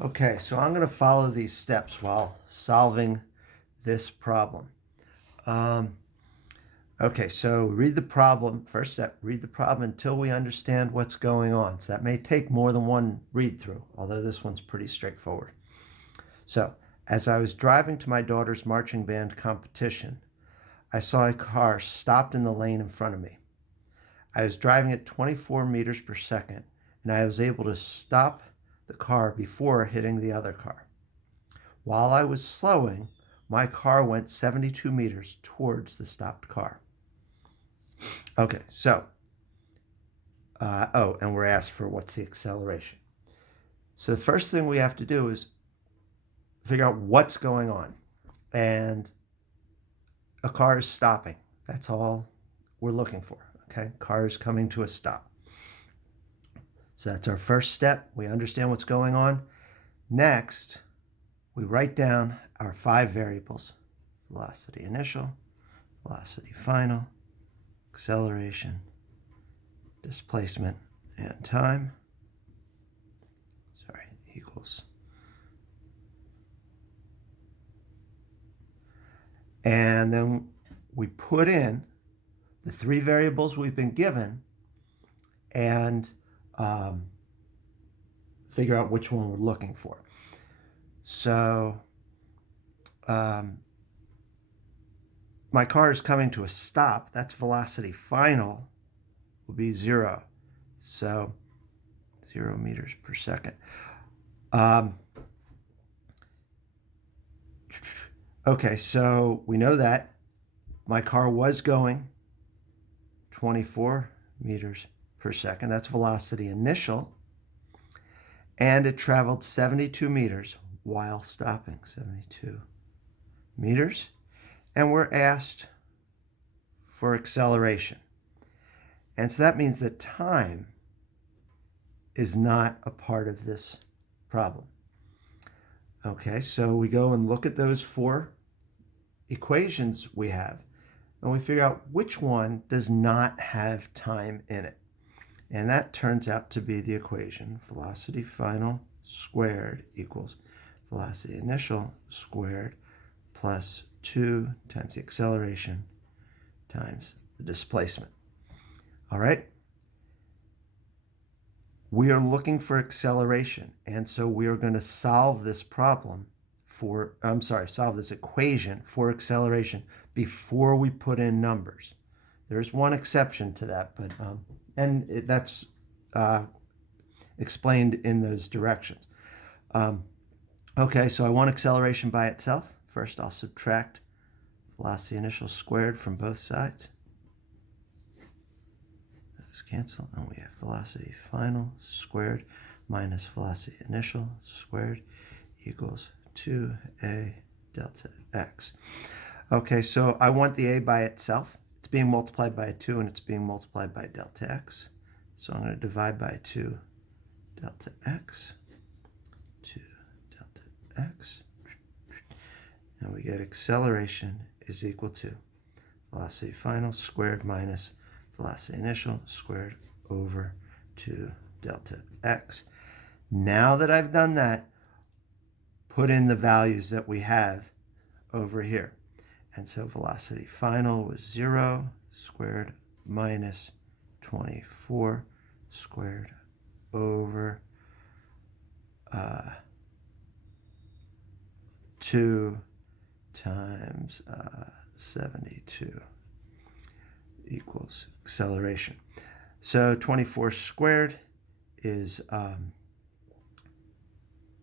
Okay, so I'm going to follow these steps while solving this problem. Um, okay, so read the problem. First step, read the problem until we understand what's going on. So that may take more than one read through, although this one's pretty straightforward. So, as I was driving to my daughter's marching band competition, I saw a car stopped in the lane in front of me. I was driving at 24 meters per second, and I was able to stop the car before hitting the other car. While I was slowing, my car went 72 meters towards the stopped car. Okay, so, and we're asked for what's the acceleration. So the first thing we have to do is figure out what's going on. And a car is stopping. That's all we're looking for. Okay, car is coming to a stop. So that's our first step. We understand what's going on. Next, we write down our 5 variables: velocity initial, velocity final, acceleration, displacement, and time. Equals. And then we put in the 3 variables we've been given and figure out which one we're looking for. So my car is coming to a stop. That's velocity final will be 0. So 0 meters per second. Okay, so we know that my car was going 24 meters per second. That's velocity initial. And it traveled 72 meters while stopping, 72 meters. And we're asked for acceleration. And so that means that time is not a part of this problem. Okay, so we go and look at those 4 equations we have, and we figure out which one does not have time in it. And that turns out to be the equation velocity final squared equals velocity initial squared plus 2 times the acceleration times the displacement. All right? We are looking for acceleration, and so we are going to solve this solve this equation for acceleration before we put in numbers. There's one exception to that, but that's explained in those directions. Okay, so I want acceleration by itself. First, I'll subtract velocity initial squared from both sides. Those cancel, and we have velocity final squared minus velocity initial squared equals 2a delta x. Okay, so I want the a by itself. It's being multiplied by a 2, and it's being multiplied by delta x. So I'm going to divide by 2 delta x, 2 delta x. And we get acceleration is equal to velocity final squared minus velocity initial squared over 2 delta x. Now that I've done that, put in the values that we have over here. And so velocity final was 0 squared minus 24 squared over 2 times 72 equals acceleration. So 24 squared is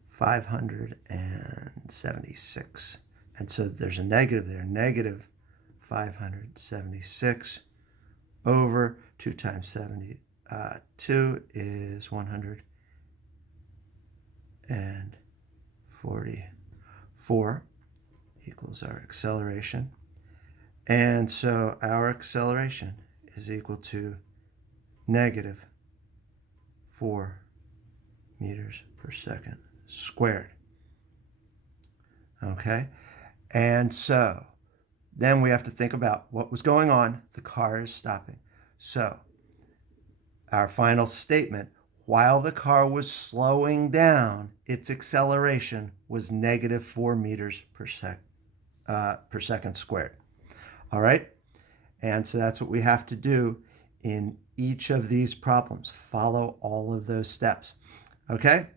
576. And so there's a negative there. Negative 576 over 2 times 72 is 144 equals our acceleration. And so our acceleration is equal to negative 4 meters per second squared. Okay? And so then we have to think about what was going on. The car is stopping. So our final statement, while the car was slowing down, its acceleration was negative 4 meters per second squared. All right? And so that's what we have to do in each of these problems. Follow all of those steps. Okay?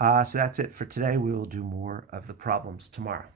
So that's it for today. We will do more of the problems tomorrow.